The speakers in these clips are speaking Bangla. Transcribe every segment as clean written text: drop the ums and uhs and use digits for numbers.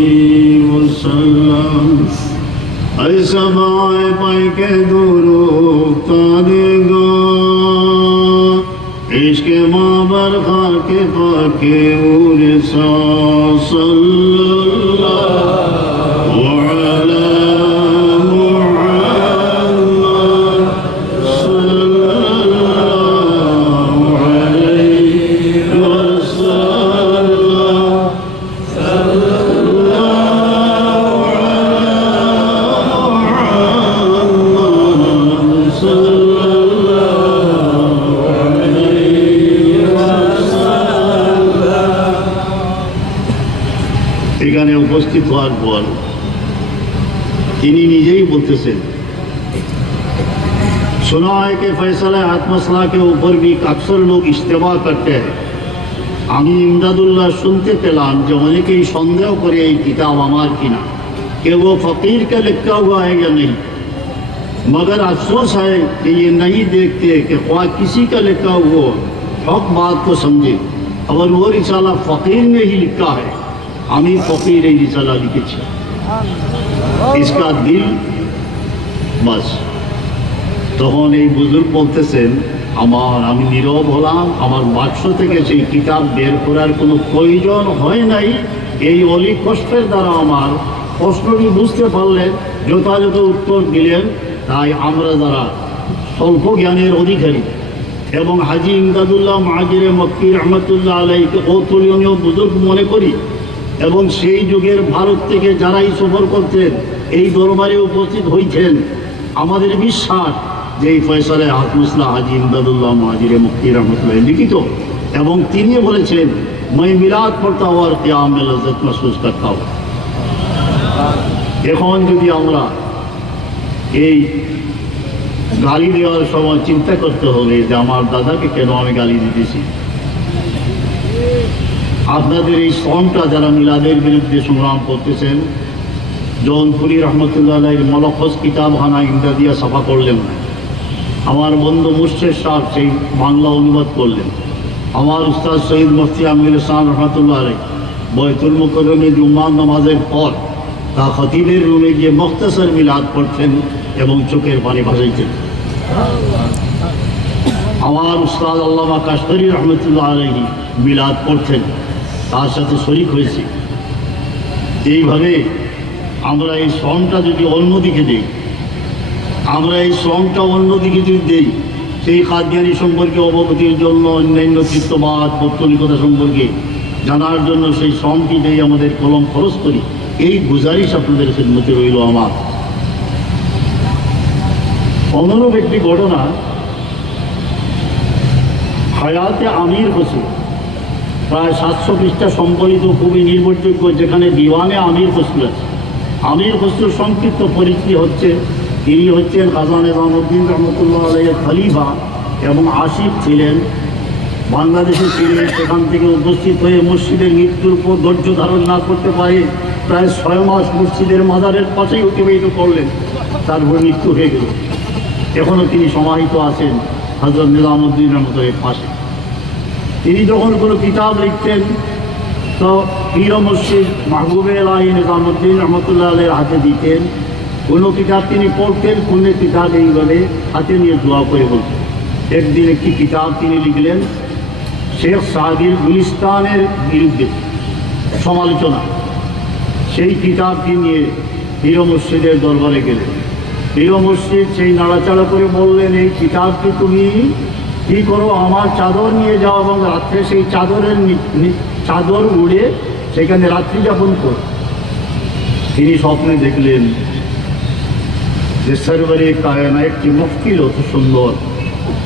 वसल्लम ऐसा बाय पाई के दुरूद देगा इश्क माबर खा के पाके उरे सल्लल्लाहु अलैहि এখানে উপস্থিত হওয়ার পর তিনি নিজেই বলতেছেন सुना है कि फैसला हक मसला के ऊपर भी अक्सर लोग इज्तिमा करते हैं আমি ইমদাদুল্লাহ শুনতে পেলাম যে অনেকেই সন্দেহ করে এই কিতাব আমার কিনা कि वो फकीर का लिखा हुआ है या नहीं मगर अफसोस है कि ये नहीं देखते कि ख्वाह किसी का लिखा हुआ हक बात को समझे अगर वो रिसाला फकीर ने ही लिखा है আমি ফকির এই রিসালা লিখেছি इसका दिल बस তখন এই বুজুর্গ বলতেছেন আমি নীরব হলাম আমার বাক্স থেকে সেই কিতাব বের করার কোনো প্রয়োজন হয় নাই এই অলি কষ্টের দ্বারা আমার প্রশ্নটি বুঝতে পারলেন যথাযথ উত্তর দিলেন তাই আমরা যারা স্বল্প জ্ঞানের অধিকারী এবং হাজী ইমদাদুল্লাহ মাহাজিরে মক্কি রহমতুল্লাহ আলাইকে অতুলনীয় বুজুর্গ মনে করি এবং সেই যুগের ভারত থেকে যারাই সফর করতেন এই দরবারে উপস্থিত হয়েছেন আমাদের বিশ্বাস যে এই ফয়সালে হক মাসলা হাজী ইমদাদুল্লাহ মাহাজিরে মক্কি রহমতুল্লাহ লিখিত এবং তিনি বলেছেন मैं मिलाद पढ़ता हूँ और क़याम में लज्जत महसूस करता हूँ এখন যদি আমরা এই গালি দেওয়ার সময় চিন্তা করতে হবে যে আমার দাদাকে কেন আমি গালি দিতেছি আপনাদের এই সনটা যারা মিলাদের বিরুদ্ধে সংগ্রাম করতেছেন জৌনপুরি রহমতুল্লাহ আলাইহির মলখজ কিতাবখানা ইমদাদিয়া সাফা করলেন না আমার বন্ধু মুর্শেদ সাহেব সেই বাংলা অনুবাদ করলেন আমার উস্তাদ সৈয়দ মুফতি আমির হাসান রহমতুল্লাহ আলাইহি বয়তুল মুকাররমে জুম্মার নামাজের পর তা খতিবের রুমে গিয়ে মুখতাসর মিলাদ পড়তেন এবং চোখের পানি ভাসাইতেন আমার উস্তাদ আল্লামা কাশগরি রহমতুল্লাহ আলাইহি মিলাদ পড়তেন তার সাথে শরীক হয়েছে এইভাবে আমরা এই শ্রমটা যদি অন্যদিকে দিই যদি দেই সেই কাদিয়ানী সম্পর্কে অবগতির জন্য অন্যান্য চিত্তবাদ পৌত্তলিকতা সম্পর্কে জানার জন্য সেই শ্রমটি দিয়ে আমাদের কলম খরচ করি এই গুজারিশ আপনাদের খিদমতে রইল আমার অনুরূপ একটি ঘটনা হায়াতে আমির হোসেন প্রায় 700 পৃষ্ঠা সম্বলিত খুবই নির্ভরযোগ্য যেখানে দিওয়ানে আমির খসরু আছে আমির খসরুর সংক্ষিপ্ত পরিচিতি হচ্ছে তিনি হচ্ছেন খাজা নিজামউদ্দিন রহমতুল্লাহ আলাইহির খলিফা এবং আশিক ছিলেন বাংলাদেশে ছিলেন সেখান থেকে উপস্থিত হয়ে মসজিদের মৃত্যুর পর ধৈর্য ধারণ না করতে পারে প্রায় 6 মাস মসজিদের মাজারের পাশেই অতিবাহিত করলেন তারপর মৃত্যু হয়ে গেল এখনও তিনি সমাহিত আছেন হযরত নিজামউদ্দিন রহমতুল্লাহের পাশে তিনি যখন কোনো কিতাব লিখতেন তো পীর মুর্শিদ মাহবুবে এলাহি নিজামউদ্দিন রহমতুল্লাহ আলাইহির হাতে দিতেন কোনো কিতাব তিনি পড়তেন কোনো কিতাব এইভাবে হাতে নিয়ে দোয়া করে বলতেন একদিন একটি কিতাব তিনি লিখলেন শেখ সাদির গুলিস্তানের বিরুদ্ধে সমালোচনা সেই কিতাবটি নিয়ে পীর মুর্শিদের দরবারে গেলেন পীর মুর্শিদ সেই নাড়াচাড়া করে বললেন এই কিতাবটি তুমি কী করো আমার চাদর নিয়ে যাও এবং রাত্রে সেই চাদর উড়ে সেখানে রাত্রি যাপন করো তিনি স্বপ্নে দেখলেন যে সরওয়ারে কায়নাত একটি মহফিল অত সুন্দর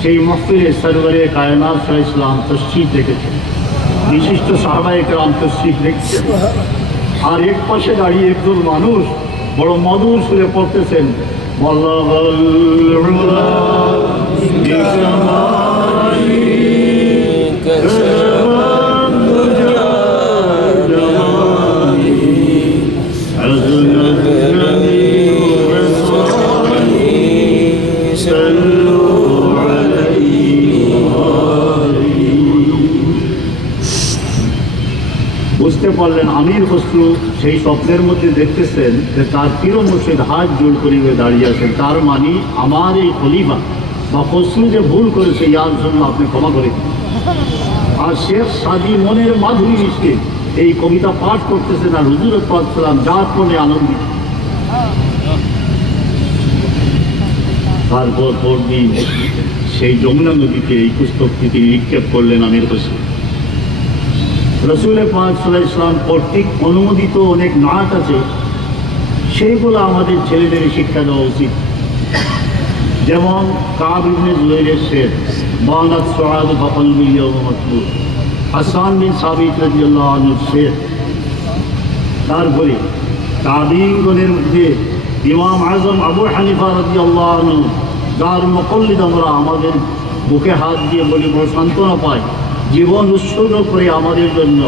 সেই মহফিলে সরওয়ারে কায়নাত শাহ ইসলাম তশরিফ রেখেছেন বিশিষ্ট সাহাবায়ে কেরাম তশরিফ রেখেছেন আর এক পাশে দাঁড়িয়ে একজন মানুষ বড় মধুর সুরে পড়তেছেন বুঝতে পারলেন আমির খসরু সেই স্বপ্নের মধ্যে দেখতেছেন যে তার পীর মুর্শিদ হাত জোড় করিবে দাঁড়িয়ে আছেন, তার মানে আমার এই খলিফা বা খসরু যে ভুল করেছে ইয়ার জন্য আপনি ক্ষমা করে দিন। আর শেখ সাদি মনের মাধুরী মিশকে এই কবিতা পাঠ করতেছেন আর হুজুর পাক সালাম জাত মনে আনন্দিত। তারপর পরদিন সেই যমুনা নদীতে এই পুস্তকটি তিনি নিক্ষেপ করলেন আমির খসরু। রসুল পাক সাল্লাল্লাহু আলাইহি ওয়াসাল্লাম কর্তৃক অনুমোদিত অনেক নাট আছে, সেইগুলো আমাদের ছেলেদের শিক্ষা দেওয়া উচিত। যেমন কাব ইবনে জুরাইরের শের বানাত সুআদ ফাকলবি ইয়াওমা মাতলুব, হাসান বিন সাবিত রাদিয়াল্লাহু আনহুর শের। তারপরে তাবিঈনগণের মধ্যে ইমাম আজম আবু হানিফা রাদিয়াল্লাহু আনহু, যার মুকল্লিদ আমরা আমাদের বুকে হাত দিয়ে বলি বড় সান্ত্বনা পাই, জীবন উৎসর্গ করে আমাদের জন্য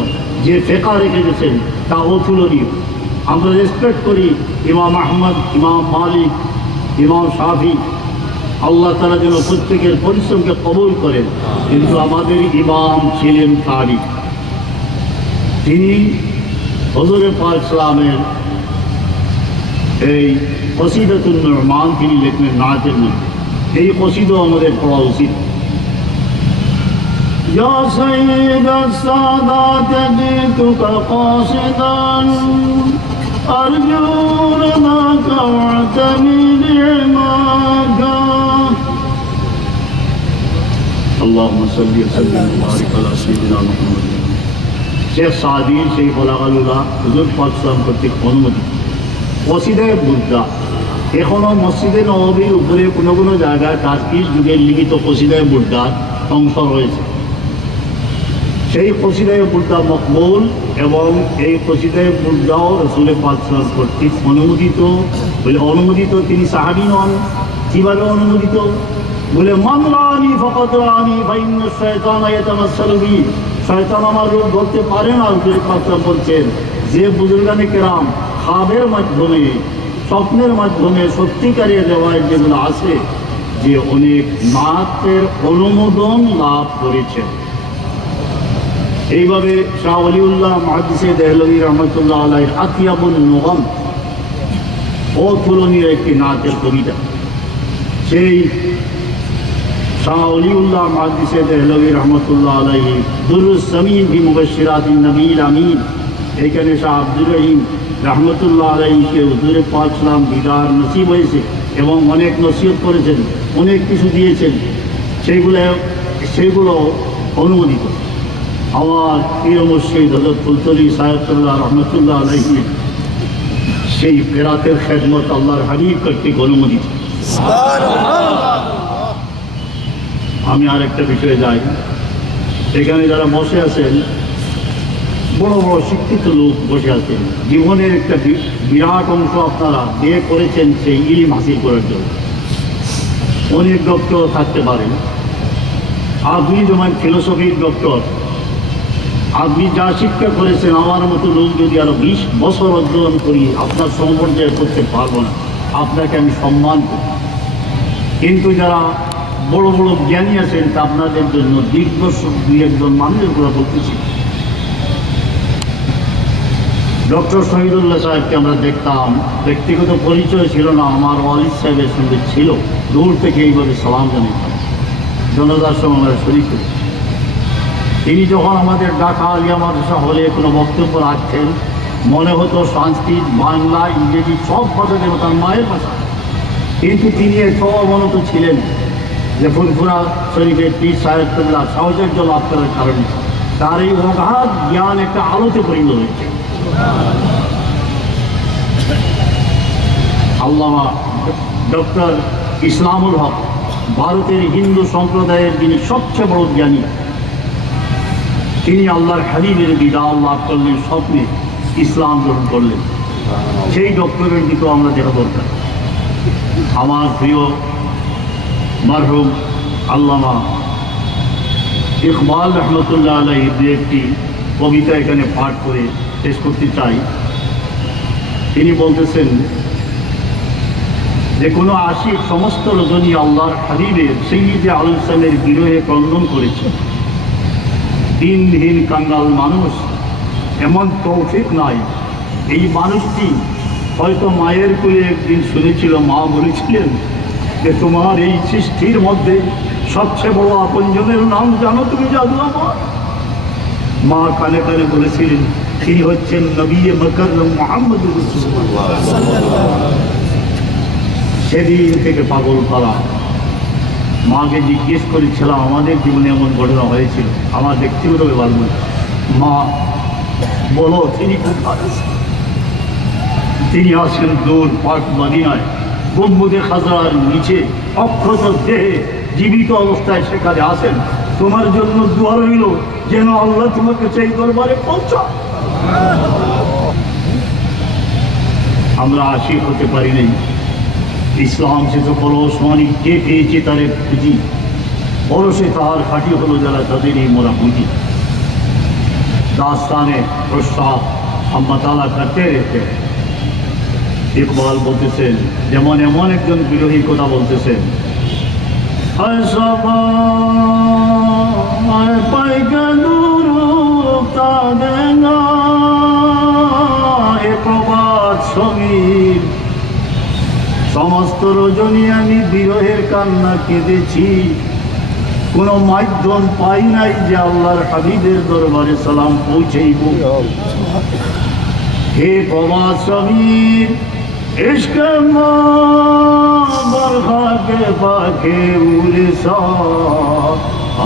যে ফিকহ রেখে গেছেন তা অতুলনীয়। আমরা রেসপেক্ট করি ইমাম আহমদ, ইমাম মালিক, ইমাম শাফি, আল্লাহ তাআলা যেন প্রত্যেকের পরিশ্রমকে কবুল করেন। কিন্তু আমাদের ইমাম ছিলেন তাবী। তিনি হুজুর পাক সাল্লামের এই কসিদাতুন নুরমান তিনি লিখলেন নাতের মধ্যে, এই কসিদা আমাদের পড়া উচিত। يا سيد السادات جئتك قاصدا أرجو رضاك واعتني بعماك اللهم صل وسلم وبارك على سيدنا محمد। শেখ সাদির সেই বলাগালুলা হুজুর পাক সাল্লাম কর্তৃক অনুমোদিত কসিদায়ে বুরদা এখনও মসজিদে নববীর উপরে কোনো কোনো জায়গায় তারকির যুগের লিখিত কসিদায়ে বুরদার অংশ রয়েছে। সেই কসিদায়ে বুরদা মকবুল এবং এই কসিদায়ে বুরদাও রাসূল পাক সাল্লাল্লাহু আলাইহি ওয়াসাল্লাম কর্তৃক অনুমোদিত। বলে অনুমোদিত তিনি সাহাবী নন, কিভাবে অনুমোদিত? বলে মান রানি ফাকাত রানি ফাইন্না শাইতানা ইয়াতামাসসালু বি, শয়তান আমার রূপ ধরতে পারে না। রাসূল পাক সাল্লাল্লাহু আলাইহি ওয়াসাল্লাম বলছেন যে বুজুর্গানে কেরাম খাবের মাধ্যমে, স্বপ্নের মাধ্যমে সত্যিকারের রেওয়ায়েত যেগুলো আছে যে অনেক নাতের অনুমোদন লাভ করেছেন। এইভাবে শাহ ওলিউল্লাহ মুহাদ্দিসে দেহলভী রহমাতুল্লাহ আলাইহির আতিয়াবুন নুগম অতুলনীয় একটি নাতের কবিতা। সেই শাহ ওলিউল্লাহ মুহাদ্দিসে দেহলভী রহমাতুল্লাহ আলাইহি দুরুস সামিন ফি মুবাশশিরাতিন নবীল আমিন, এইখানে শাহ আব্দুর রহিম রহমতুল্লাহ আলাইহিকে হুজুর পাক সাল্লাম দিদার নসিব হয়েছে এবং অনেক নসিহত করেছেন, অনেক কিছু দিয়েছেন, সেইগুলো অনুমোদিত। আমার প্রিয় মুর্শিদ হযরত ফুলতলি সাহেবুল্লাহ রহমতুল্লাহ আলাইহি সেই কেরাতের খেদমত আল্লাহর হাবিব কর্তৃক অনুমোদিত। আমি আর একটা বিষয়ে যাই। এখানে যারা বসে আছেন বড় বড় শিক্ষিত লোক বসে আছেন, জীবনের একটা বিরাট অংশ আপনারা ব্যয় করেছেন সেই ইলম হাসিল করার জন্য। অনেক ডক্টর থাকতে পারেন, আপনি যেমন ফিলোসফির ডক্টর, আপনি যা শিক্ষা করেছেন আমার মতো লোক যদি আরো 20 বছর অধ্যয়ন করি আপনার সমপর্যায় করতে পারবো না, আপনাকে আমি সম্মান করি। কিন্তু যারা বড় বড় জ্ঞানী আছেন তা আপনাদের জন্য দিগ্দর্শক দুই একজন মানুষের কথা বলতেছি। ডক্টর শহীদুল্লাহ সাহেবকে আমরা দেখতাম, ব্যক্তিগত পরিচয় ছিল না, আমার ওয়ালিদ সাহেবের সঙ্গে ছিল, দূর থেকে এইভাবে সালাম জানাতাম, জনতার সঙ্গে আমরা শরীক করি। তিনি যখন আমাদের ঢাকা আলিয়া মাদ্রাসা হলে কোনো বক্তব্য রাখতেন মনে হতো সংস্কৃত, বাংলা, ইংরেজি সব ভাষা যেন তার মায়ের ভাষা। কিন্তু তিনি এত অবনত ছিলেন যে ফুরফুরা শরীফের পীর সাহেবুল্লাহ সাহচর্য লাভ করার কারণে তার এই অগাধ জ্ঞান একটা আলোতে পরিণত হয়েছে। আল্লামা ডক্টর ইসলামুল হক ভারতের হিন্দু সম্প্রদায়ের যিনি সবচেয়ে বড় জ্ঞানী, তিনি আল্লাহর হাবিবের দিদার লাভ করলেন, স্বপ্নে ইসলাম গ্রহণ করলেন। সেই ডক্টরের দিকেও আমরা দেখা দরকার। আমার প্রিয় মরহুম আল্লামা ইকবাল রহমতুল্লাহ আলাইহির দু একটি কবিতা এখানে পাঠ করে শেষ করতে চাই। তিনি বলতেছেন যে কোনো আশিক সমস্ত রজনী আল্লাহর হাবিবের সাইয়্যিদে আলম সাহেবের বিরহে ক্রন্দন করেছে। দিনহীন কাঙ্গাল মানুষ এমন তৌফিক নাই। এই মানুষটি হয়তো মায়ের কোলে একদিন শুনেছিল, মা বলেছিলেন যে তোমার এই সৃষ্টির মধ্যে সবচেয়ে বড় আপনজনের নাম জানো তুমি জাদু আমার? মা কানে কানে বলেছিলেন তিনি হচ্ছেন নবী মুকাররম মুহাম্মদ রাসূলুল্লাহ। সেদিন থেকে পাগল পালা। মাকে জিজ্ঞেস করেছিলাম আমাদের জীবনে এমন ঘটনা হয়েছিল, আমার ব্যক্তিগতভাবে বলবো, মা বলো তিনি কোথায় আছেন? তিনি আছেন দূর পাক মদিনায়, গম্বুদে খাজরার নিচে অক্ষত দেহে জীবিত অবস্থায় সেখানে আছেন। তোমার জন্য দোয়া রইল যেন আল্লাহ তোমাকে সেই দরবারে পৌঁছায়। আমরা আশিক হতে পারি নাই। ইসলাম সে তো পরশমানি কে পেয়েছে তারে খুঁজি, পরশে তাহার খাঁটি হলো যারা তাদেরই মোরা বুঝি। দাস্তানে প্রস্তাব আম্মা তালা করতে রেখে ইকবাল বলতেছেন, যেমন এমন একজন বিরোহী কথা বলতেছেন, সমীর সমস্ত রজনী আমি বিরহের কান্না কেঁদেছি, কোনো মাধ্যম পাই নাই যে আল্লাহর হাবিবের দরবারে সালাম পৌঁছাইব। হে প্রবাদ সমীর ইশক বরখাকে পাখে উড়ে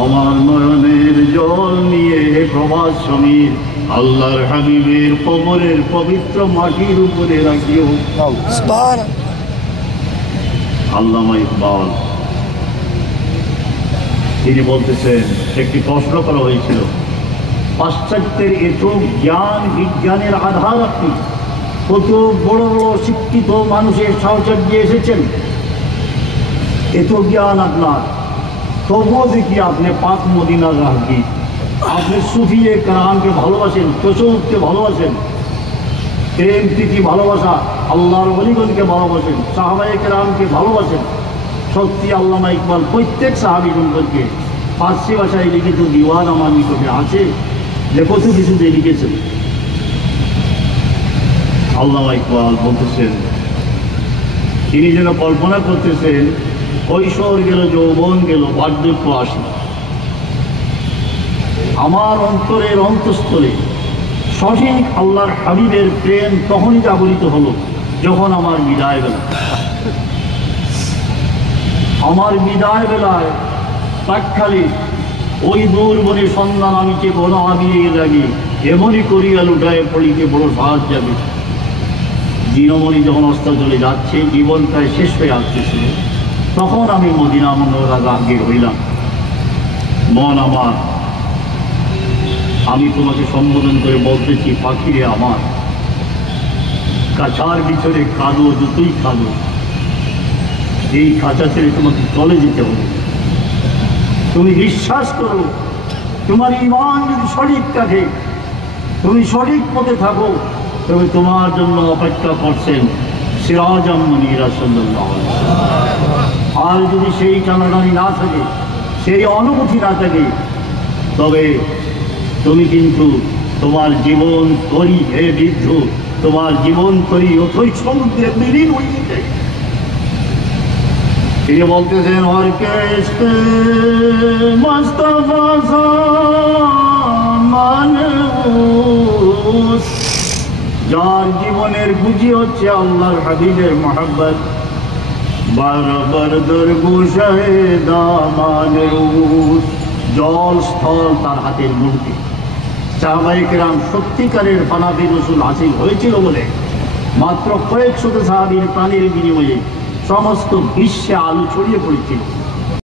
আমার নয়নের জল নিয়ে হে প্রবাদ সমীর আল্লাহর হাবিবের কবরের পবিত্র মাটির উপরে রাখিও। আল্লামা ইকবাল তিনি বলতেছেন, একটি প্রশ্ন করা হয়েছিল, পাশ্চাত্যের এত জ্ঞান বিজ্ঞানের আধার আপনি, কত বড় বড় শিক্ষিত মানুষের সাহচর্যে এসেছেন, এত জ্ঞান আপনার, তবুও দেখি আপনি পাক মদিনার রাহগী, আপনি সুফিয়ে কেরামকে ভালোবাসেন, তসৌফকে ভালোবাসেন, প্রেম প্রীতি ভালোবাসা, আল্লাহর ওলিগণকে ভালোবাসেন, সাহাবায়ে কেরামকে ভালোবাসেন। সত্যি আল্লামা ইকবাল প্রত্যেক সাহাবী সম্পর্কে ফার্সি ভাষায় লিখিত দিওয়ান আমার নিকটে আছে, যে কত কিছুতে লিখেছেন। আল্লামা ইকবাল বলতেছেন, তিনি যেন কল্পনা করতেছেন কৈশোর গেল, যৌবন গেল, বার্ধক্য আসে, আমার অন্তরের অন্তঃস্থলে সঠিক আল্লাহর হাবিবের প্রেম তখনই জাগরিত হলো যখন আমার বিদায় বেলা, আমার বিদায় বেলায় তাৎক্ষণিক ওই দূর বনে সন্ধান আমিকে বড় আবিয়ে লাগে, এমনই করিয়া লুটায় পড়িতে বড় সাহায্য যাবে। দিনমণি যখন অস্ত চলে যাচ্ছে, জীবন প্রায় শেষ হয়ে আসতেছিল, তখন আমি মদিনা মুনওয়ারা রাহগীর হইলাম। মন আমার, আমি তোমাকে সম্বোধন করে বলতেছি, পাখিরে আমার, কাছার ভিতরে কাঁদো, যতই কাঁদো, এই খাঁচা ছেড়ে তোমাকে চলে যেতে হবে। তুমি বিশ্বাস করো, তোমার ঈমান যদি সঠিক থাকে, তুমি সঠিক পথে থাকো, তবে তোমার জন্য অপেক্ষা করছেন সিরাজাম মুনীরা সাল্লাল্লাহু আলাইহি ওয়াসাল্লাম। আর যদি সেই টানাটানি না থাকে, সেই অনুভূতি না থাকে, তবে তুমি কিন্তু তোমার জীবন তরি, হে বৃদ্ধ, তোমার জীবন তরি অথই সমুদ্রে বিলীন হয়ে যায়। তিনি বলতেছেন, যার জীবনের পুঁজি হচ্ছে আল্লাহর হাবিবের মহব্বত, বারবার দরগুশাহে দামানের জল স্থল তার হাতের মুঠি। সাহাবায়ে কেরাম সত্যিকারের ফানাবি রসুল হাসিল হয়েছিল বলে মাত্র কয়েক শত সাহাবীর প্রাণের বিনিময়ে সমস্ত বিশ্বে আলো ছড়িয়ে পড়েছিল।